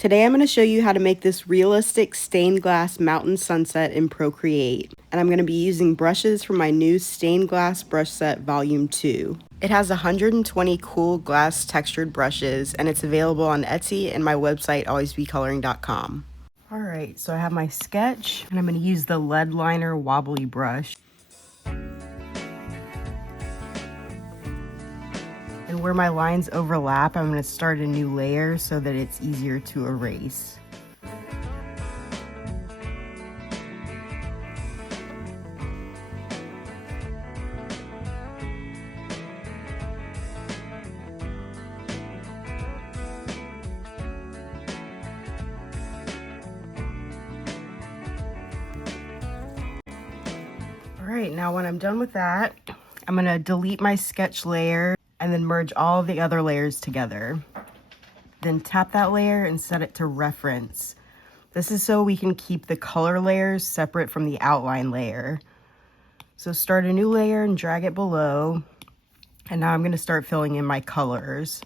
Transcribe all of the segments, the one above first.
Today I'm going to show you how to make this realistic stained glass mountain sunset in Procreate. And I'm going to be using brushes from my new Stained Glass Brush Set Volume 2. It has 120 cool glass textured brushes and it's available on Etsy and my website AlwaysBeColoring.com. Alright, so I have my sketch and I'm going to use the lead liner wobbly brush. And where my lines overlap, I'm going to start a new layer so that it's easier to erase. Alright, now when I'm done with that, I'm going to delete my sketch layer and then merge all of the other layers together. Then tap that layer and set it to reference. This is so we can keep the color layers separate from the outline layer. So start a new layer and drag it below. And now I'm going to start filling in my colors.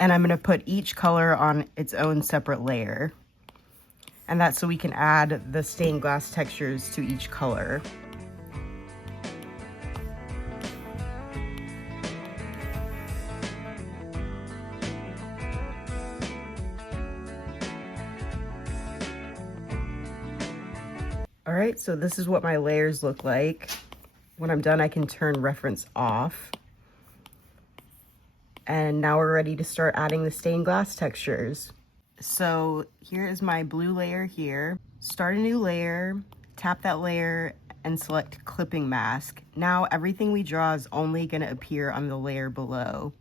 And I'm going to put each color on its own separate layer. And that's so we can add the stained glass textures to each color. Alright, so this is what my layers look like. When I'm done, I can turn reference off. And now we're ready to start adding the stained glass textures. So here is my blue layer here. Start a new layer, tap that layer, and select clipping mask. Now everything we draw is only going to appear on the layer below.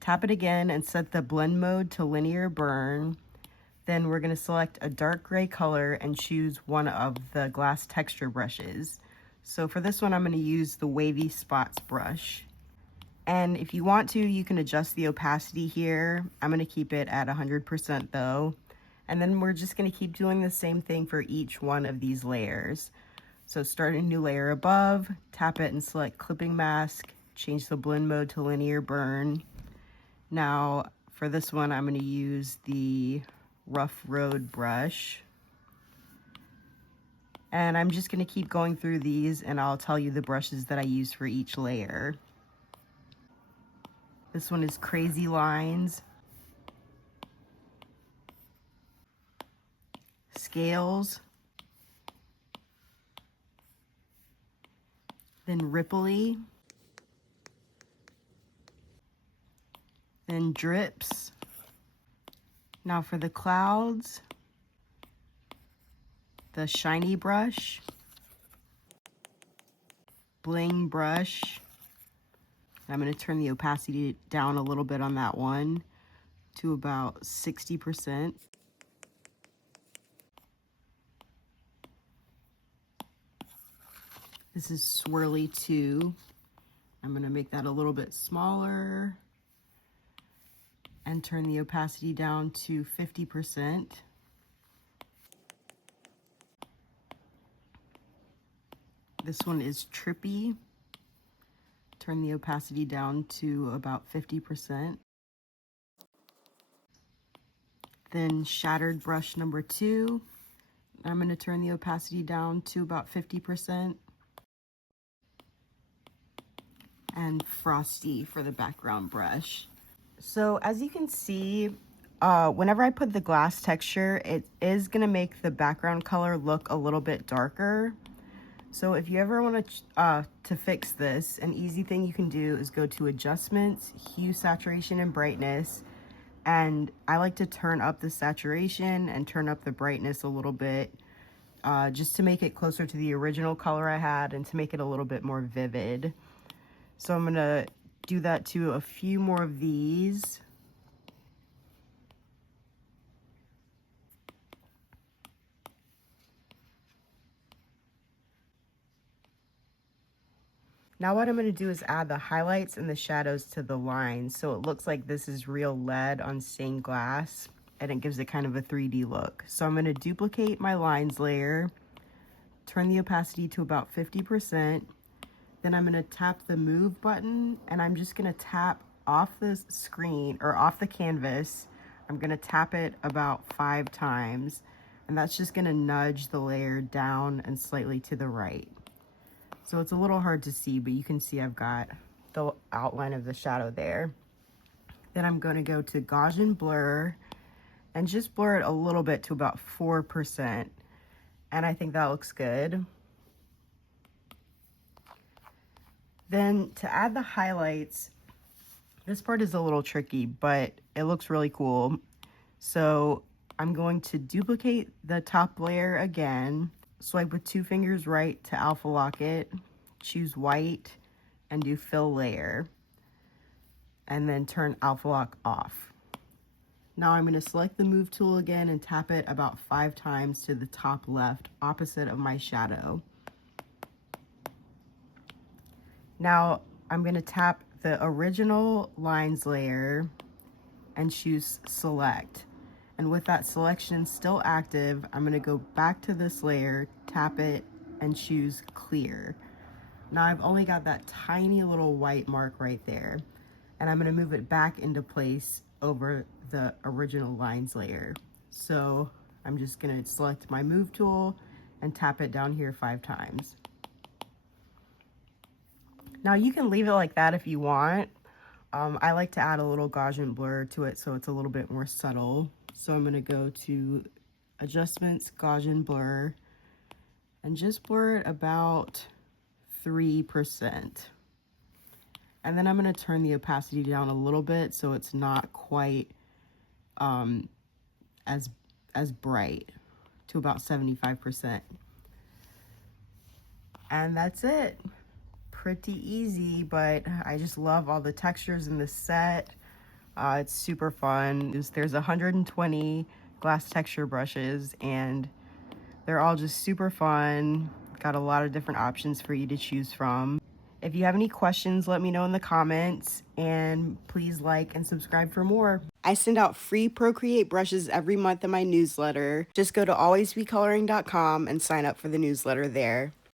Tap it again and set the blend mode to linear burn. Then we're going to select a dark gray color and choose one of the glass texture brushes. So for this one, I'm going to use the wavy spots brush. And if you want to, you can adjust the opacity here. I'm going to keep it at 100% though. And then we're just going to keep doing the same thing for each one of these layers. So start a new layer above, tap it and select clipping mask, change the blend mode to linear burn. Now for this one, I'm going to use the Rough Road brush. And I'm just going to keep going through these and I'll tell you the brushes that I use for each layer. This one is Crazy Lines, Scales, then Ripply, then Drips. Now for the clouds, the Shiny brush, Bling brush. I'm going to turn the opacity down a little bit on that one to about 60%. This is Swirly 2. I'm going to make that a little bit smaller and turn the opacity down to 50%. This one is Trippy. Turn the opacity down to about 50%. Then Shattered brush number 2. I'm going to turn the opacity down to about 50%. And Frosty for the background brush. So as you can see, whenever I put the glass texture, it is going to make the background color look a little bit darker. So if you ever want to fix this, an easy thing you can do is go to Adjustments, Hue, Saturation, and Brightness. And I like to turn up the saturation and turn up the brightness a little bit, just to make it closer to the original color I had and to make it a little bit more vivid. So I'm going to do that to a few more of these. Now what I'm going to do is add the highlights and the shadows to the lines so it looks like this is real lead on stained glass and it gives it kind of a 3D look. So I'm going to duplicate my lines layer, turn the opacity to about 50%. Then I'm going to tap the move button and I'm just going to tap off the screen or off the canvas I'm gonna tap it about 5 times, and that's just gonna nudge the layer down and slightly to the right. So it's a little hard to see, but you can see I've got the outline of the shadow there. Then I'm gonna go to Gaussian blur and just blur it a little bit to about 4%. And I think that looks good. Then to add the highlights, this part is a little tricky, but it looks really cool. So I'm going to duplicate the top layer again, swipe with 2 fingers right to alpha lock it, choose white, and do fill layer, and then turn alpha lock off. Now I'm going to select the move tool again and tap it about 5 times to the top left, opposite of my shadow. Now I'm going to tap the original lines layer and choose select. And with that selection still active, I'm going to go back to this layer, tap it, and choose clear. Now I've only got that tiny little white mark right there, and I'm going to move it back into place over the original lines layer. So I'm just going to select my move tool and tap it down here 5 times. Now you can leave it like that if you want. I like to add a little Gaussian blur to it so it's a little bit more subtle. So I'm going to go to Adjustments, Gaussian blur, and just blur it about 3%. And then I'm going to turn the opacity down a little bit so it's not quite as bright, to about 75%. And that's it. Pretty easy, but I just love all the textures in this set. It's super fun. There's 120 glass texture brushes, and they're all just super fun. Got a lot of different options for you to choose from. If you have any questions, let me know in the comments, and please like and subscribe for more. I send out free Procreate brushes every month in my newsletter. Just go to AlwaysBeColoring.com and sign up for the newsletter there.